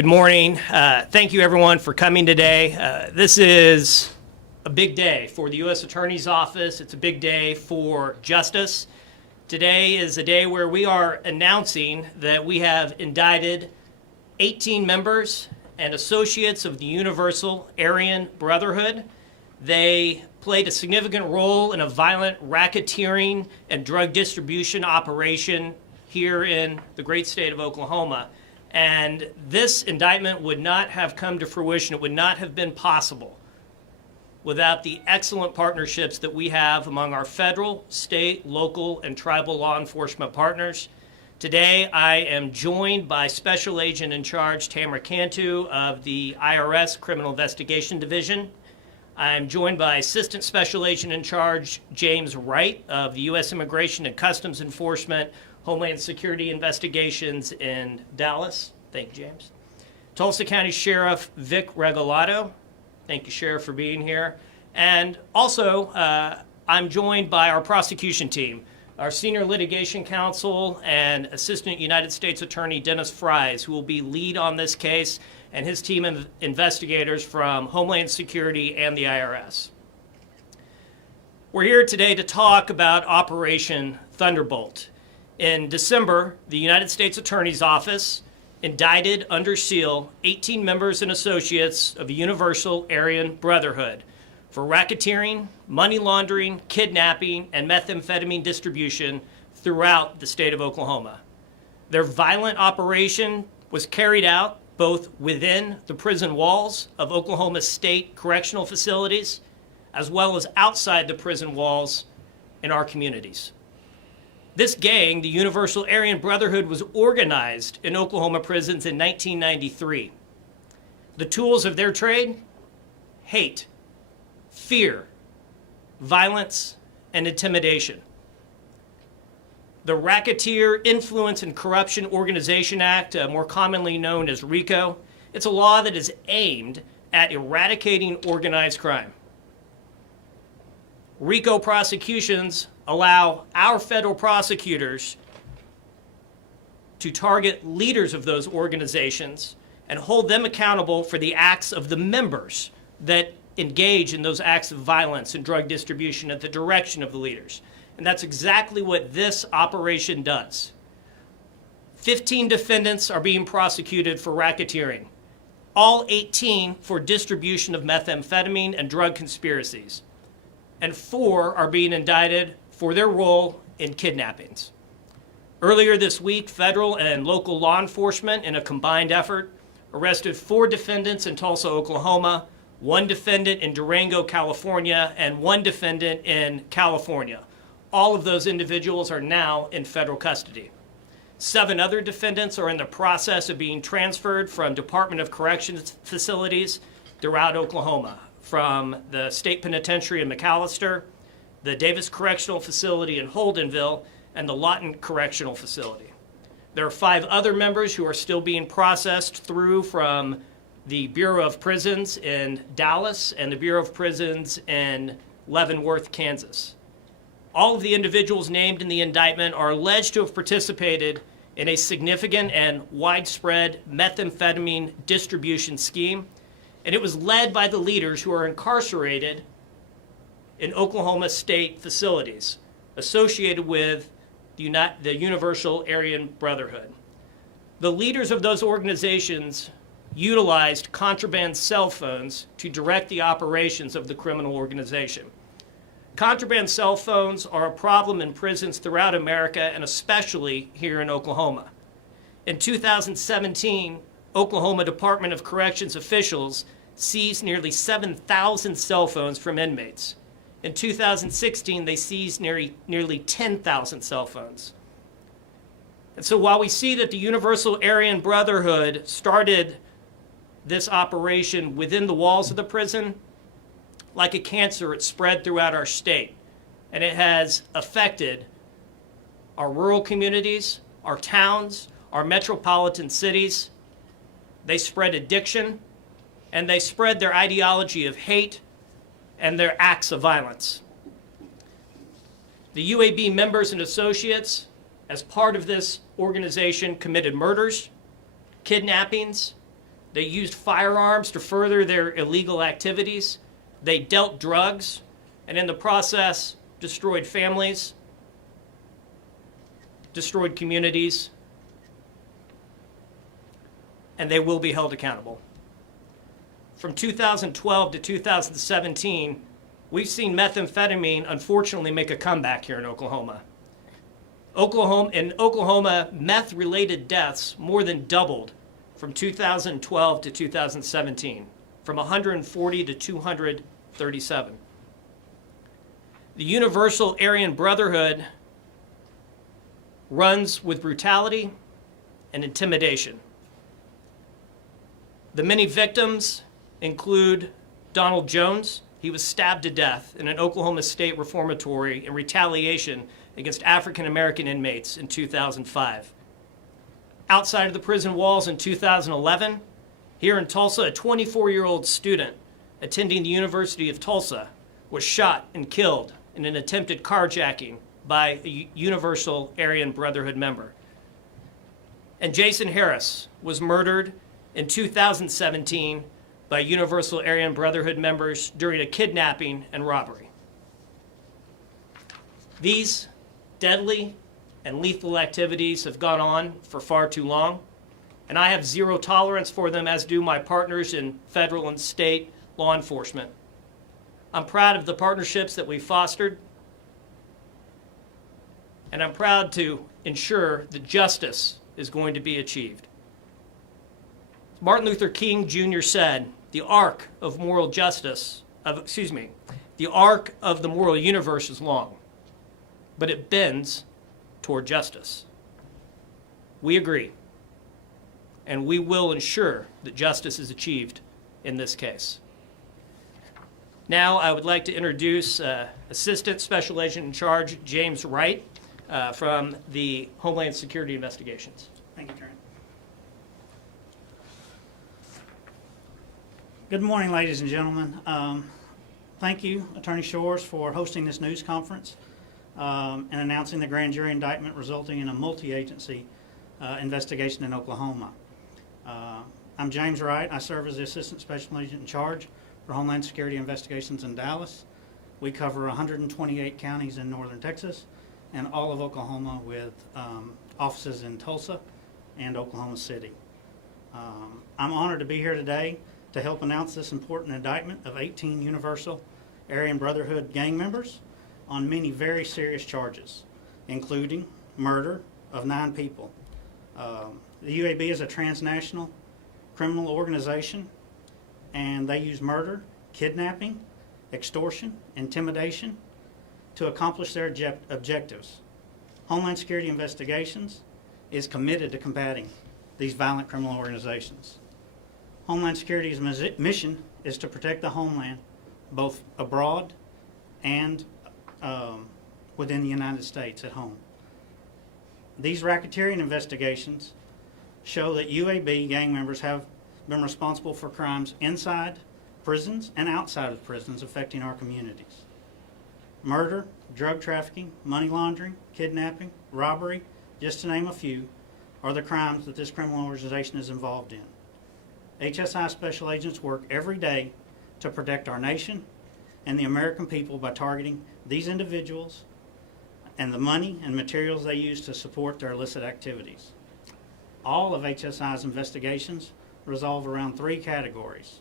Good morning. Thank you, everyone, for coming today. This is a big day for the U.S. Attorney's Office. It's a big day for justice. Today is a day where we are announcing that we have indicted 18 members and associates of the Universal Aryan Brotherhood. They played a significant role in a violent racketeering and drug distribution operation here in the great state of Oklahoma. And this indictment would not have come to fruition. It would not have been possible without the excellent partnerships that we have among our federal, state, local, and tribal law enforcement partners. Today, I am joined by Special Agent in Charge Tamara Cantu of the IRS Criminal Investigation Division. I'm joined by Assistant Special Agent in Charge James Wright of the U.S. Immigration and Customs Enforcement Homeland Security Investigations in Dallas. Thank you, James. Tulsa County Sheriff Vic Regalado. Thank you, Sheriff, for being here. And also, I'm joined by our prosecution team, our Senior Litigation Counsel and Assistant United States Attorney Dennis Fries, who will be lead on this case, and his team of investigators from Homeland Security and the IRS. We're here today to talk about Operation Thunderbolt. In December, the United States Attorney's Office indicted under seal 18 members and associates of the Universal Aryan Brotherhood for racketeering, money laundering, kidnapping, and methamphetamine distribution throughout the state of Oklahoma. Their violent operation was carried out both within the prison walls of Oklahoma State correctional facilities, as well as outside the prison walls in our communities. This gang, the Universal Aryan Brotherhood, was organized in Oklahoma prisons in 1993. The tools of their trade? Hate, fear, violence, and intimidation. The Racketeer Influence and Corruption Organization Act, more commonly known as RICO, it's a law that is aimed at eradicating organized crime. RICO prosecutions allow our federal prosecutors to target leaders of those organizations and hold them accountable for the acts of the members that engage in those acts of violence and drug distribution at the direction of the leaders. And that's exactly what this operation does. 15 defendants are being prosecuted for racketeering, all 18 for distribution of methamphetamine and drug conspiracies, and 4 are being indicted for their role in kidnappings. Earlier this week, federal and local law enforcement, in a combined effort, arrested 4 defendants in Tulsa, Oklahoma, 1 defendant in Durango, California, and 1 defendant in California. All of those individuals are now in federal custody. 7 other defendants are in the process of being transferred from Department of Corrections facilities throughout Oklahoma, from the State Penitentiary in McAllister, the Davis Correctional Facility in Holdenville, and the Lawton Correctional Facility. There are 5 other members who are still being processed through from the Bureau of Prisons in Dallas and the Bureau of Prisons in Leavenworth, Kansas. All of the individuals named in the indictment are alleged to have participated in a significant and widespread methamphetamine distribution scheme, and it was led by the leaders who are incarcerated in Oklahoma State facilities associated with the Universal Aryan Brotherhood. The leaders of those organizations utilized contraband cell phones to direct the operations of the criminal organization. Contraband cell phones are a problem in prisons throughout America, and especially here in Oklahoma. In 2017, Oklahoma Department of Corrections officials seized nearly 7,000 cell phones from inmates. In 2016, they seized nearly 10,000 cell phones. And so while we see that the Universal Aryan Brotherhood started this operation within the walls of the prison, like a cancer, it spread throughout our state, and it has affected our rural communities, our towns, our metropolitan cities. They spread addiction, and they spread their ideology of hate and their acts of violence. The UAB members and associates, as part of this organization, committed murders, kidnappings, They used firearms to further their illegal activities. They dealt drugs, and in the process, destroyed families, destroyed communities, and they will be held accountable. From 2012 to 2017, we've seen methamphetamine unfortunately make a comeback here in Oklahoma. In Oklahoma, meth-related deaths more than doubled from 2012 to 2017, from 140 to 237. The Universal Aryan Brotherhood runs with brutality and intimidation. The many victims include Donald Jones. He was stabbed to death in an Oklahoma State reformatory in retaliation against African American inmates in 2005. Outside of the prison walls in 2011, here in Tulsa, a 24-year-old student attending the University of Tulsa was shot and killed in an attempted carjacking by a Universal Aryan Brotherhood member. And Jason Harris was murdered in 2017 by Universal Aryan Brotherhood members during a kidnapping and robbery. These deadly and lethal activities have gone on for far too long, and I have zero tolerance for them, as do my partners in federal and state law enforcement. I'm proud of the partnerships that we've fostered, and I'm proud to ensure that justice is going to be achieved. Martin Luther King Jr. said, the arc of the moral universe is long, but it bends toward justice. We agree, and we will ensure that justice is achieved in this case. Now I would like to introduce Assistant Special Agent in Charge James Wright from the Homeland Security Investigations. Thank you, Karen. Good morning, ladies and gentlemen. Thank you, Attorney Shores, for hosting this news conference and announcing the grand jury indictment resulting in a multi-agency investigation in Oklahoma. I'm James Wright. I serve as the Assistant Special Agent in Charge for Homeland Security Investigations in Dallas. We cover 128 counties in northern Texas and all of Oklahoma, with offices in Tulsa and Oklahoma City. I'm honored to be here today to help announce this important indictment of 18 Universal Aryan Brotherhood gang members on many very serious charges, including murder of 9 people. The UAB is a transnational criminal organization, and they use murder, kidnapping, extortion, intimidation to accomplish their objectives. Homeland Security Investigations is committed to combating these violent criminal organizations. Homeland Security's mission is to protect the homeland, both abroad and within the United States at home. These racketeering investigations show that UAB gang members have been responsible for crimes inside prisons and outside of prisons affecting our communities. Murder, drug trafficking, money laundering, kidnapping, robbery, just to name a few, are the crimes that this criminal organization is involved in. HSI special agents work every day to protect our nation and the American people by targeting these individuals and the money and materials they use to support their illicit activities. All of HSI's investigations revolve around 3 categories: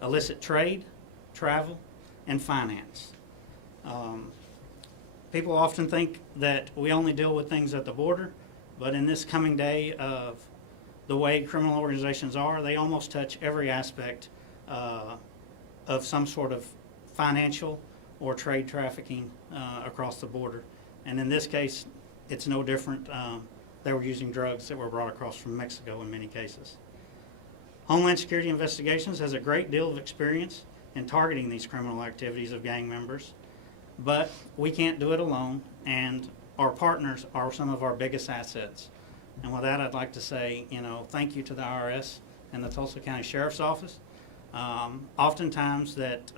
illicit trade, travel, and finance. People often think that we only deal with things at the border, but in this coming day of the way criminal organizations are, they almost touch every aspect of some sort of financial or trade trafficking across the border. And in this case, it's no different. They were using drugs that were brought across from Mexico in many cases. Homeland Security Investigations has a great deal of experience in targeting these criminal activities of gang members, but we can't do it alone, and our partners are some of our biggest assets. And with that, I'd like to say, thank you to the IRS and the Tulsa County Sheriff's Office. Oftentimes that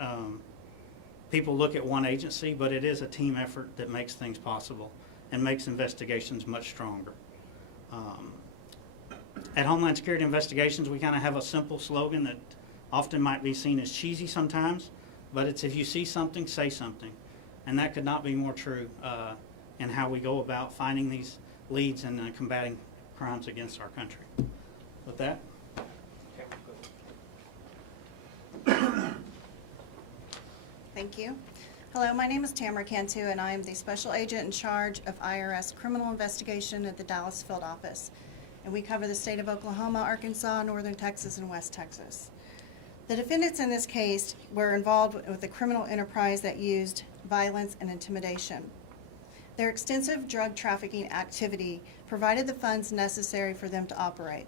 people look at one agency, but it is a team effort that makes things possible and makes investigations much stronger. At Homeland Security Investigations, we kind of have a simple slogan that often might be seen as cheesy sometimes, but it's if you see something, say something. And that could not be more true in how we go about finding these leads and combating crimes against our country. With that. Thank you. Hello, my name is Tamara Cantu, and I am the Special Agent in charge of IRS Criminal Investigation at the Dallas Field Office. And we cover the state of Oklahoma, Arkansas, Northern Texas, and West Texas. The defendants in this case were involved with a criminal enterprise that used violence and intimidation. Their extensive drug trafficking activity provided the funds necessary for them to operate.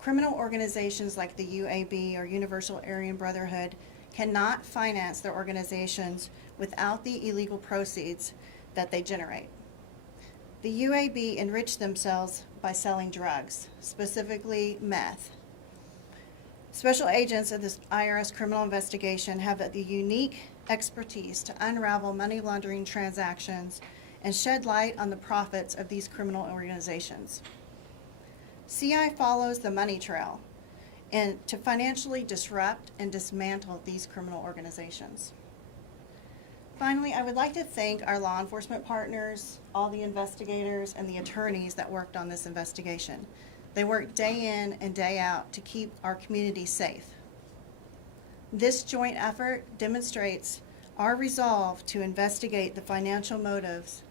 Criminal organizations like the UAB or Universal Aryan Brotherhood cannot finance their organizations without the illegal proceeds that they generate. The UAB enrich themselves by selling drugs, specifically meth. Special agents of the IRS criminal investigation have the unique expertise to unravel money laundering transactions and shed light on the profits of these criminal organizations. CI follows the money trail and to financially disrupt and dismantle these criminal organizations. Finally, I would like to thank our law enforcement partners, all the investigators, and the attorneys that worked on this investigation. They worked day in and day out to keep our community safe. This joint effort demonstrates our resolve to investigate the financial motives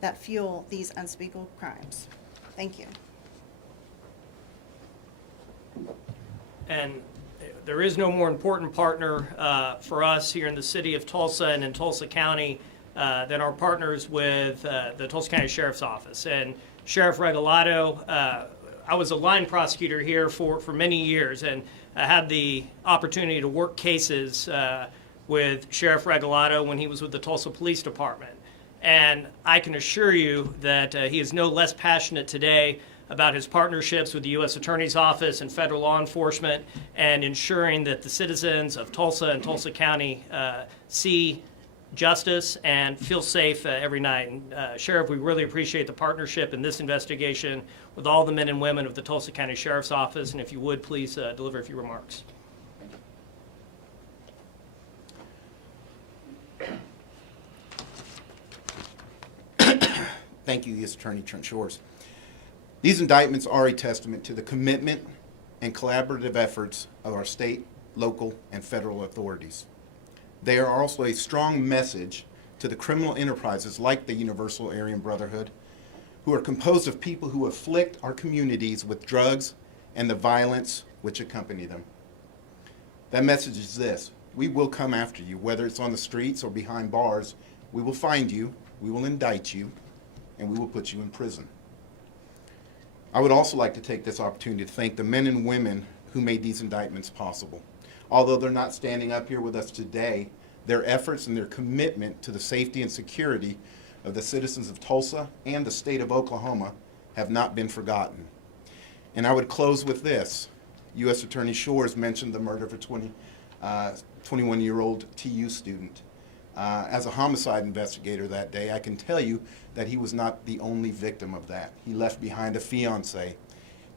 that fuel these unspeakable crimes. Thank you. And there is no more important partner for us here in the city of Tulsa and in Tulsa County than our partners with the Tulsa County Sheriff's Office. And Sheriff Regalado, I was a line prosecutor here for many years, and I had the opportunity to work cases with Sheriff Regalado when he was with the Tulsa Police Department. And I can assure you that he is no less passionate today about his partnerships with the U.S. Attorney's Office and federal law enforcement and ensuring that the citizens of Tulsa and Tulsa County see justice and feel safe every night. And Sheriff, we really appreciate the partnership in this investigation with all the men and women of the Tulsa County Sheriff's Office. And if you would, please deliver a few remarks. Thank you, U.S. Attorney Trent Shores. These indictments are a testament to the commitment and collaborative efforts of our state, local, and federal authorities. They are also a strong message to the criminal enterprises like the Universal Aryan Brotherhood, who are composed of people who afflict our communities with drugs and the violence which accompany them. That message is this: we will come after you, whether it's on the streets or behind bars. We will find you, we will indict you, and we will put you in prison. I would also like to take this opportunity to thank the men and women who made these indictments possible. Although they're not standing up here with us today, their efforts and their commitment to the safety and security of the citizens of Tulsa and the state of Oklahoma have not been forgotten. And I would close with this. U.S. Attorney Shores mentioned the murder of a 21-year-old TU student. As a homicide investigator that day, I can tell you that he was not the only victim of that. He left behind a fiance.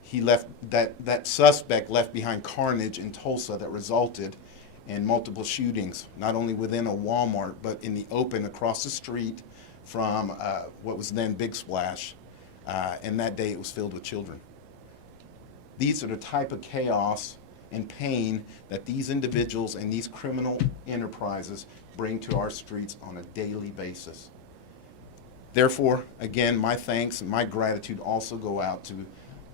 He left that suspect left behind carnage in Tulsa that resulted in multiple shootings, not only within a Walmart, but in the open across the street from what was then Big Splash. And that day it was filled with children. These are the type of chaos and pain that these individuals and these criminal enterprises bring to our streets on a daily basis. Therefore, again, my thanks and my gratitude also go out to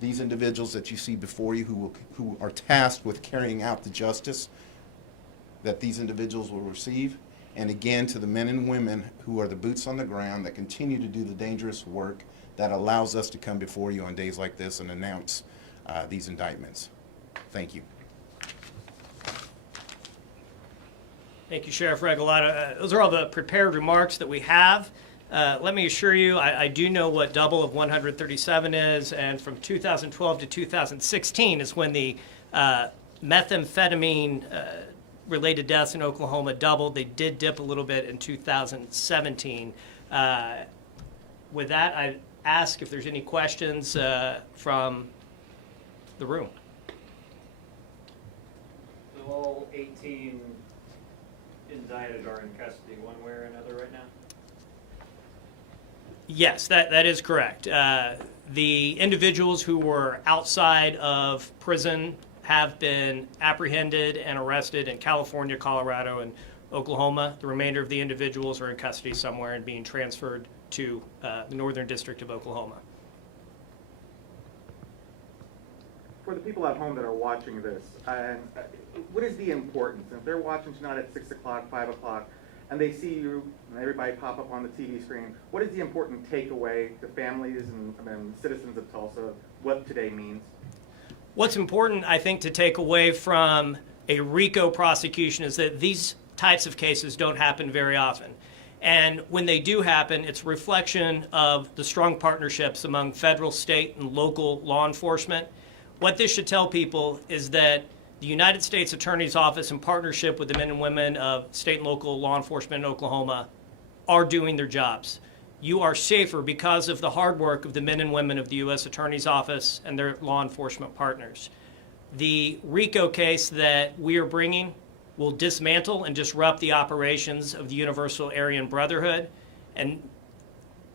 these individuals that you see before you who are tasked with carrying out the justice that these individuals will receive, and again to the men and women who are the boots on the ground that continue to do the dangerous work that allows us to come before you on days like this and announce these indictments. Thank you. Thank you, Sheriff Regalado. Those are all the prepared remarks that we have. Let me assure you, I do know what double of 137 is, and from 2012 to 2016 is when the methamphetamine-related deaths in Oklahoma doubled. They did dip a little bit in 2017. With that, I ask if there's any questions from the room. So all 18 indicted are in custody one way or another right now? Yes, that is correct. The individuals who were outside of prison have been apprehended and arrested in California, Colorado, and Oklahoma. The remainder of the individuals are in custody somewhere and being transferred to the Northern District of Oklahoma. For the people at home that are watching this, what is the importance? If they're watching tonight at 6 o'clock, 5 o'clock, and they see you and everybody pop up on the TV screen, what is the important takeaway to families and citizens of Tulsa, what today means? What's important, I think, to take away from a RICO prosecution is that these types of cases don't happen very often. And when they do happen, it's a reflection of the strong partnerships among federal, state, and local law enforcement. What this should tell people is that the United States Attorney's Office, in partnership with the men and women of state and local law enforcement in Oklahoma, are doing their jobs. You are safer because of the hard work of the men and women of the U.S. Attorney's Office and their law enforcement partners. The RICO case that we are bringing will dismantle and disrupt the operations of the Universal Aryan Brotherhood, and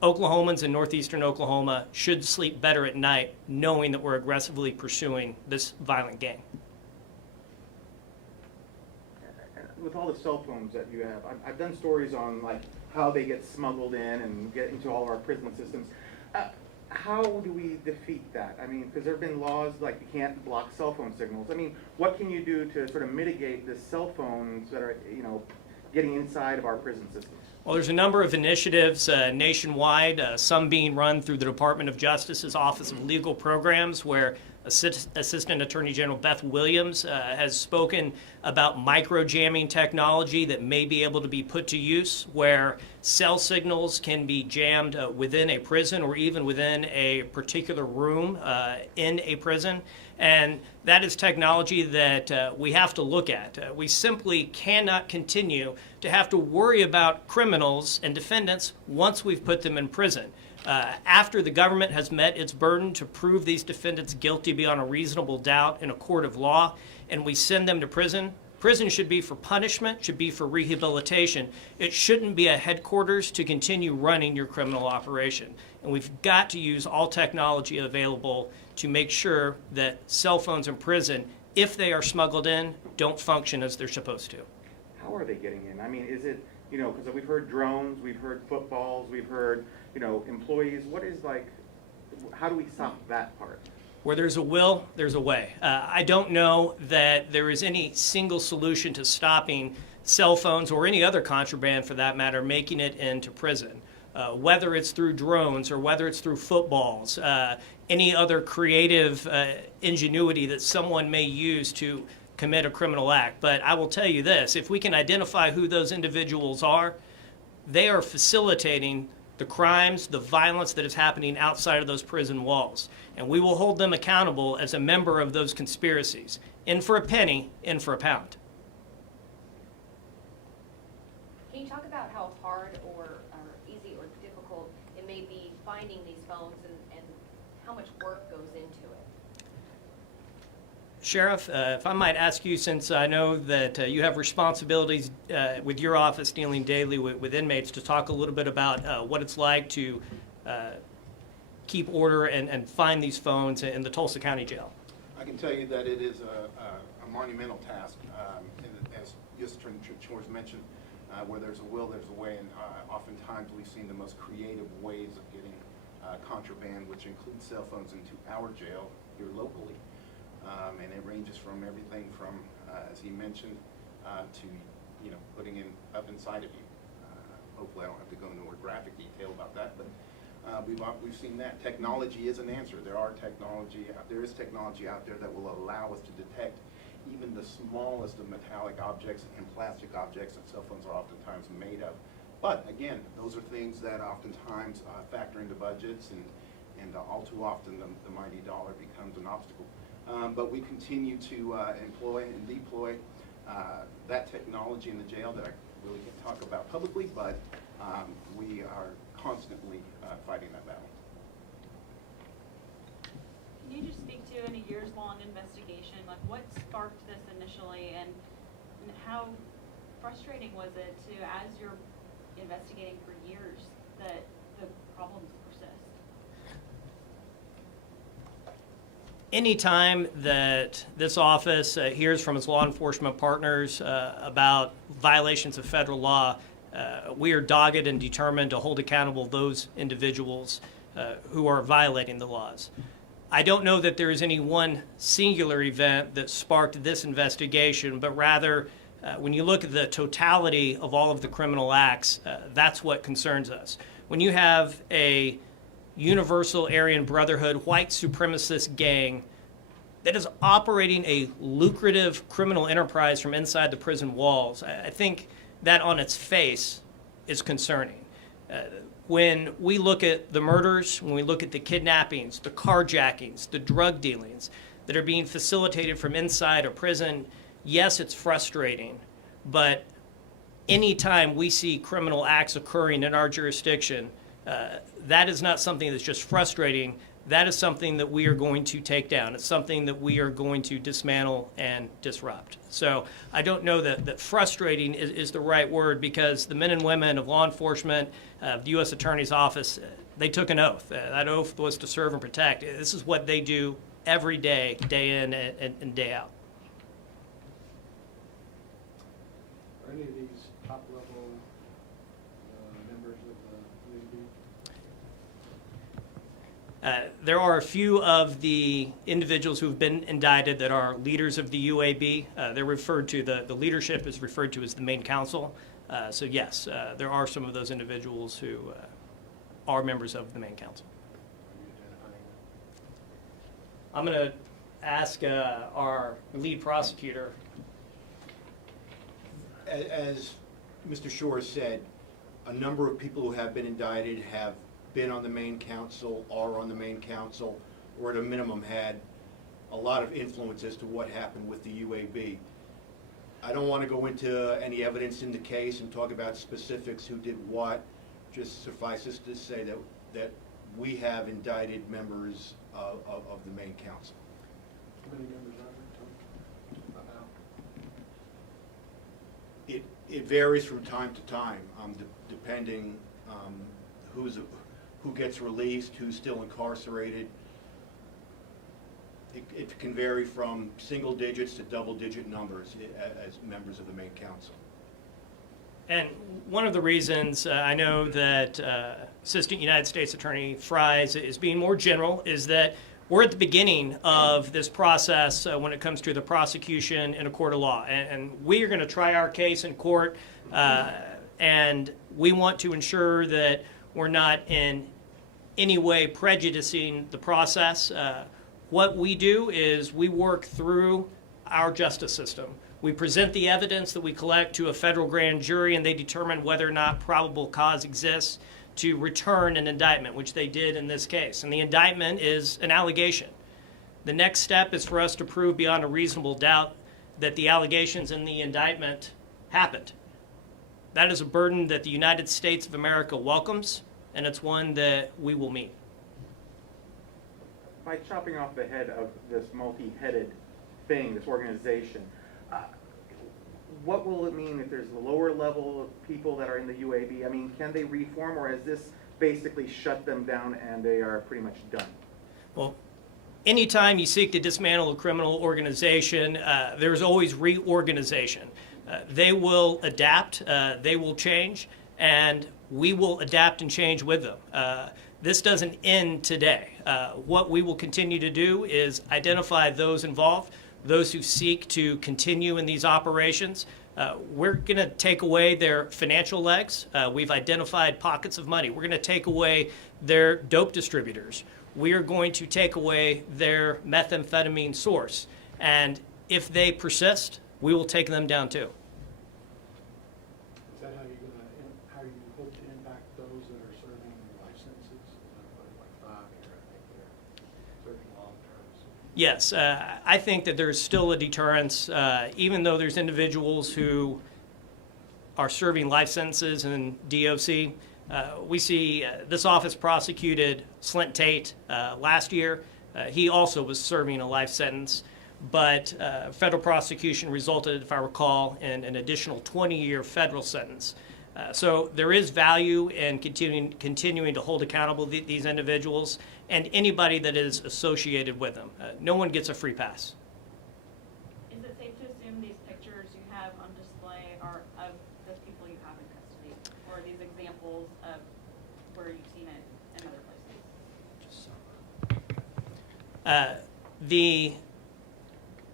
Oklahomans in northeastern Oklahoma should sleep better at night knowing that we're aggressively pursuing this violent gang. With all the cell phones that you have, I've done stories on like how they get smuggled in and get into all of our prison systems. How do we defeat that? I mean, because there have been laws like you can't block cell phone signals. I mean, what can you do to sort of mitigate the cell phones that are, getting inside of our prison systems? Well, there's a number of initiatives nationwide, some being run through the Department of Justice's Office of Legal Programs, where Assistant Attorney General Beth Williams has spoken about micro-jamming technology that may be able to be put to use, where cell signals can be jammed within a prison or even within a particular room in a prison. And that is technology that we have to look at. We simply cannot continue to have to worry about criminals and defendants once we've put them in prison. After the government has met its burden to prove these defendants guilty beyond a reasonable doubt in a court of law, and we send them to prison, prison should be for punishment, should be for rehabilitation. It shouldn't be a headquarters to continue running your criminal operation. And we've got to use all technology available to make sure that cell phones in prison, if they are smuggled in, don't function as they're supposed to. How are they getting in? I mean, is it, because we've heard drones, we've heard footballs, we've heard, employees. What is how do we stop that part? Where there's a will, there's a way. I don't know that there is any single solution to stopping cell phones or any other contraband, for that matter, making it into prison. Whether it's through drones or whether it's through footballs, any other creative ingenuity that someone may use to commit a criminal act. But I will tell you this, if we can identify who those individuals are, they are facilitating the crimes, the violence that is happening outside of those prison walls. And we will hold them accountable as a member of those conspiracies. In for a penny, in for a pound. Can you talk about how hard or easy or difficult it may be finding these phones and how much work goes into it? Sheriff, if I might ask you, since I know that you have responsibilities with your office dealing daily with inmates, to talk a little bit about what it's like to keep order and find these phones in the Tulsa County Jail. I can tell you that it is a monumental task, and as U.S. Attorney Shores mentioned, where there's a will, there's a way, and oftentimes we've seen the most creative ways of getting contraband, which includes cell phones, into our jail here locally. And it ranges from everything from, as he mentioned, to putting it up inside of you. Hopefully, I don't have to go into more graphic detail about that, but we've seen that. Technology is an answer. There is technology out there that will allow us to detect even the smallest of metallic objects and plastic objects that cell phones are oftentimes made of. But again, those are things that oftentimes factor into budgets, and all too often the mighty dollar becomes an obstacle. But we continue to employ and deploy that technology in the jail that I really can't talk about publicly, but we are constantly fighting that battle. Can you just speak to, in a years-long what sparked this initially, and how frustrating was it to, as you're investigating for years, that the problems persist? Anytime that this office hears from its law enforcement partners about violations of federal law, we are dogged and determined to hold accountable those individuals who are violating the laws. I don't know that there is any one singular event that sparked this investigation, but rather when you look at the totality of all of the criminal acts, that's what concerns us. When you have a Universal Aryan Brotherhood white supremacist gang that is operating a lucrative criminal enterprise from inside the prison walls, I think that on its face is concerning. When we look at the murders, when we look at the kidnappings, the carjackings, the drug dealings that are being facilitated from inside a prison, yes, it's frustrating, but anytime we see criminal acts occurring in our jurisdiction, that is not something that's just frustrating. That is something that we are going to take down. It's something that we are going to dismantle and disrupt. So I don't know that frustrating is the right word, because the men and women of law enforcement, the U.S. Attorney's Office, they took an oath. That oath was to serve and protect. This is what they do every day, day in and day out. Are any of these top-level members of the UAB? There are a few of the individuals who have been indicted that are leaders of the UAB. They're referred to, the leadership is referred to as the main council. So yes, there are some of those individuals who are members of the main council. Are you identifying them? I'm going to ask our lead prosecutor. As Mr. Shore said, a number of people who have been indicted have been on the main council, are on the main council, or at a minimum had a lot of influence as to what happened with the UAB. I don't want to go into any evidence in the case and talk about specifics, who did what. Just suffices to say that we have indicted members of the main council. How many members are there? About? It varies from time to time, depending who gets released, who's still incarcerated. It can vary from single digits to double-digit numbers as members of the main council. And one of the reasons I know that Assistant United States Attorney Fries is being more general is that we're at the beginning of this process when it comes to the prosecution in a court of law. And we are going to try our case in court, and we want to ensure that we're not in any way prejudicing the process. What we do is we work through our justice system. We present the evidence that we collect to a federal grand jury, and they determine whether or not probable cause exists to return an indictment, which they did in this case. And the indictment is an allegation. The next step is for us to prove beyond a reasonable doubt that the allegations in the indictment happened. That is a burden that the United States of America welcomes, and it's one that we will meet. By chopping off the head of this multi-headed thing, this organization, what will it mean if there's a lower level of people that are in the UAB? I mean, can they reform, or has this basically shut them down and they are pretty much done? Well, anytime you seek to dismantle a criminal organization, there's always reorganization. They will adapt, they will change, and we will adapt and change with them. This doesn't end today. What we will continue to do is identify those involved, those who seek to continue in these operations. We're going to take away their financial legs. We've identified pockets of money. We're going to take away their dope distributors. We are going to take away their methamphetamine source. And if they persist, we will take them down too. Is that how you hope to impact those that are serving life sentences? Like 5 years, I think they're serving long terms. Yes, I think that there's still a deterrence, even though there's individuals who are serving life sentences in DOC. We see this office prosecuted Slint Tate last year. He also was serving a life sentence. but federal prosecution resulted, if I recall, in an additional 20-year federal sentence. So there is value in continuing to hold accountable these individuals and anybody that is associated with them. No one gets a free pass. Is it safe to assume these pictures you have on display are of the people you have in custody? Or are these examples of where you've seen it in other places? The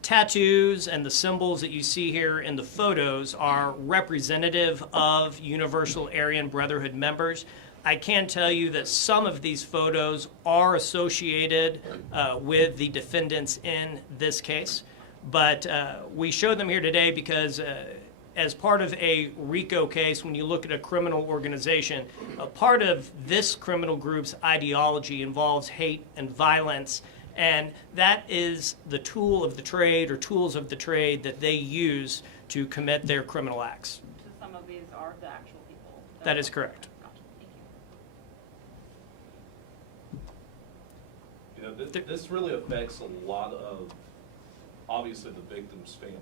tattoos and the symbols that you see here in the photos are representative of Universal Aryan Brotherhood members. I can tell you that some of these photos are associated with the defendants in this case, but we show them here today because as part of a RICO case, when you look at a criminal organization, a part of this criminal group's ideology involves hate and violence, and that is the tool of the trade or tools of the trade that they use to commit their criminal acts. So some of these are the actual people? That is correct. Gotcha. Thank you. You know, this really affects a lot of, obviously, the victims' families.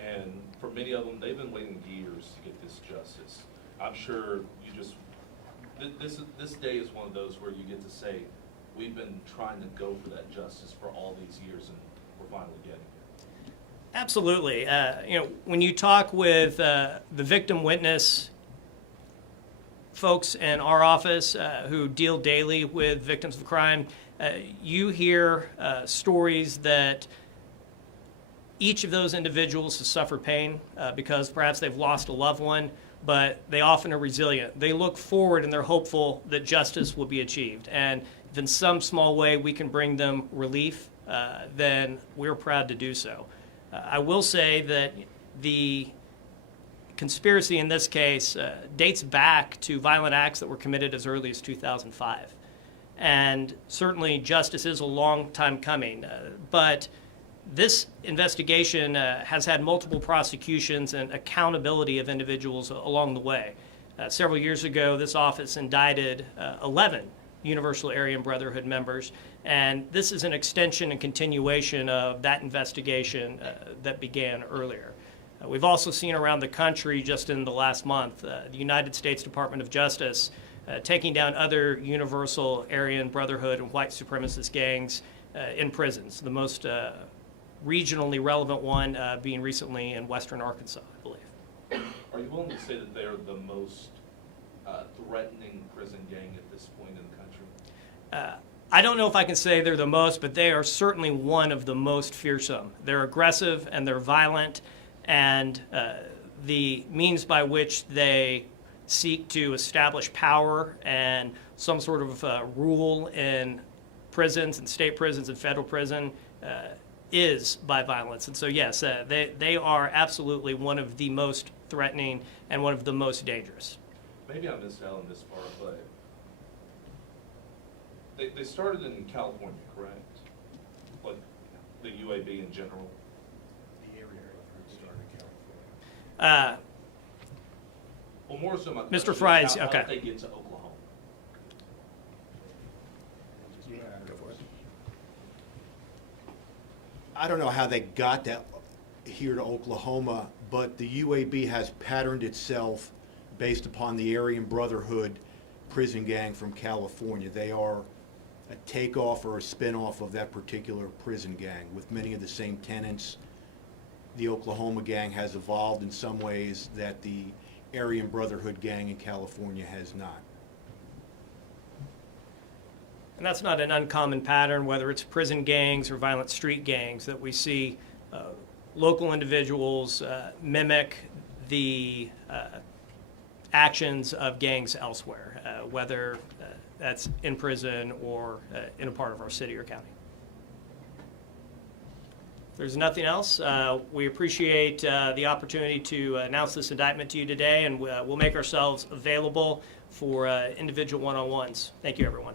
And for many of them, they've been waiting years to get this justice. I'm sure you just, this day is one of those where you get to say, we've been trying to go for that justice for all these years, and we're finally getting it. Absolutely. You know, when you talk with the victim witness folks in our office who deal daily with victims of crime, you hear stories that each of those individuals has suffered pain because perhaps they've lost a loved one, but they often are resilient. They look forward and they're hopeful that justice will be achieved. And if in some small way we can bring them relief, then we're proud to do so. I will say that the conspiracy in this case dates back to violent acts that were committed as early as 2005. And certainly justice is a long time coming, but this investigation has had multiple prosecutions and accountability of individuals along the way. Several years ago, this office indicted 11 Universal Aryan Brotherhood members, and this is an extension and continuation of that investigation that began earlier. We've also seen around the country just in the last month, the United States Department of Justice taking down other Universal Aryan Brotherhood and white supremacist gangs in prisons, the most regionally relevant one being recently in western Arkansas, I believe. Are you willing to say that they're the most threatening prison gang at this point in the country? I don't know if I can say they're the most, but they are certainly one of the most fearsome. They're aggressive and they're violent, and the means by which they seek to establish power and some sort of rule in prisons and state prisons and federal prison is by violence. And so, yes, they are absolutely one of the most threatening and one of the most dangerous. Maybe I missed out on this part, but they started in California, correct? Like the UAB in general? The area started in California. Well, more so my Mr. question is Fry's, how okay. did they get to Oklahoma? Go for it. I don't know how they got that here to Oklahoma, but the UAB has patterned itself based upon the Aryan Brotherhood prison gang from California. They are a takeoff or a spinoff of that particular prison gang with many of the same tenets. The Oklahoma gang has evolved in some ways that the Aryan Brotherhood gang in California has not. And that's not an uncommon pattern, whether it's prison gangs or violent street gangs, that we see local individuals mimic the actions of gangs elsewhere, whether that's in prison or in a part of our city or county. If there's nothing else, we appreciate the opportunity to announce this indictment to you today, and we'll make ourselves available for individual one-on-ones. Thank you, everyone.